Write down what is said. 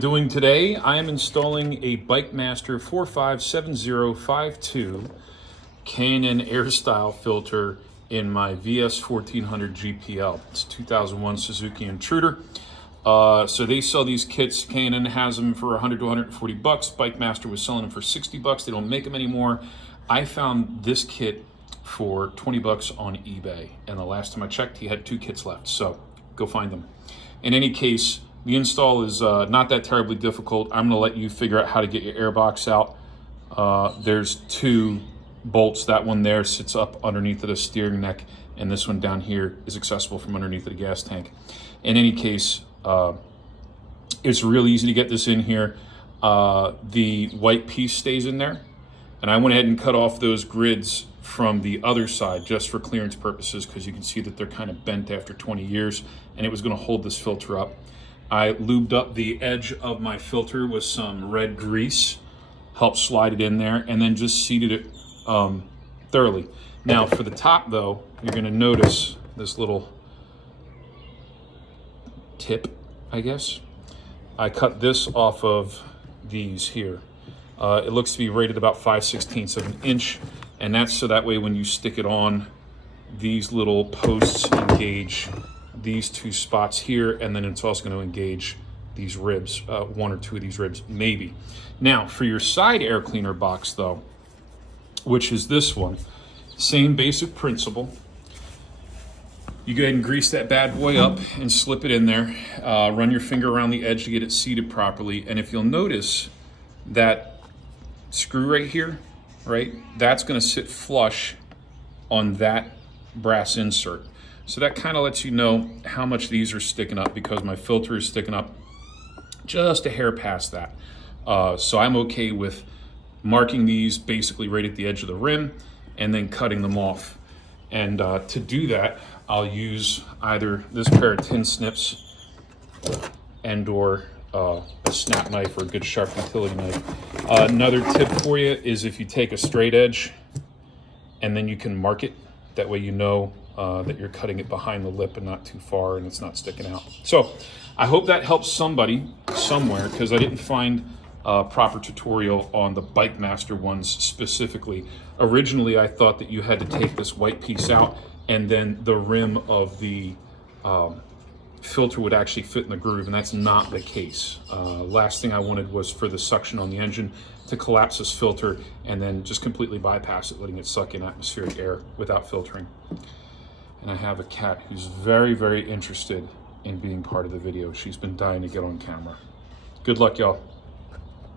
Doing today, I am installing a Bikemaster 457052 K&N air style filter in my VS1400 GPL. It's 2001 Suzuki Intruder. So they sell these kits. K&N has them for 100 to 140 bucks. Bikemaster was selling them for 60 bucks. They don't make them anymore. I found this kit for 20 bucks on eBay, and the last time I checked, he had 2 kits left. So go find them. In any case, the install is not that terribly difficult. I'm gonna let you figure out how to get your air box out. There's 2 bolts. That one there sits up underneath of the steering neck, and this one down here is accessible from underneath of the gas tank. In any case, it's really easy to get this in here. The white piece stays in there, and I went ahead and cut off those grids from the other side just for clearance purposes, because you can see that they're kind of bent after 20 years, and it was gonna hold this filter up. I lubed up the edge of my filter with some red grease, helped slide it in there, and then just seated it thoroughly. Now for the top though, you're gonna notice this little tip, I guess. I cut this off of these here. It looks to be rated about 5/16 of an inch, and that's so that way when you stick it on, these little posts engage these 2 spots here, and then it's also going to engage these ribs, 1 or 2 of these ribs, maybe. Now, for your side air cleaner box, though, which is this one, same basic principle. You go ahead and grease that bad boy up and slip it in there. Run your finger around the edge to get it seated properly, and if you'll notice, that screw right here, right, that's going to sit flush on that brass insert. So that kind of lets you know how much these are sticking up, because my filter is sticking up just a hair past that. So I'm okay with marking these basically right at the edge of the rim and then cutting them off. And to do that, I'll use either this pair of tin snips and or a snap knife or a good sharp utility knife. Another tip for you is if you take a straight edge and then you can mark it, that way you know that you're cutting it behind the lip and not too far, and it's not sticking out. So I hope that helps somebody somewhere, because I didn't find a proper tutorial on the Bikemaster ones specifically. Originally, I thought that you had to take this white piece out and then the rim of the filter would actually fit in the groove, and that's not the case. Last thing I wanted was for the suction on the engine to collapse this filter and then just completely bypass it, letting it suck in atmospheric air without filtering. And I have a cat who's very, very interested in being part of the video. She's been dying to get on camera. Good luck, y'all.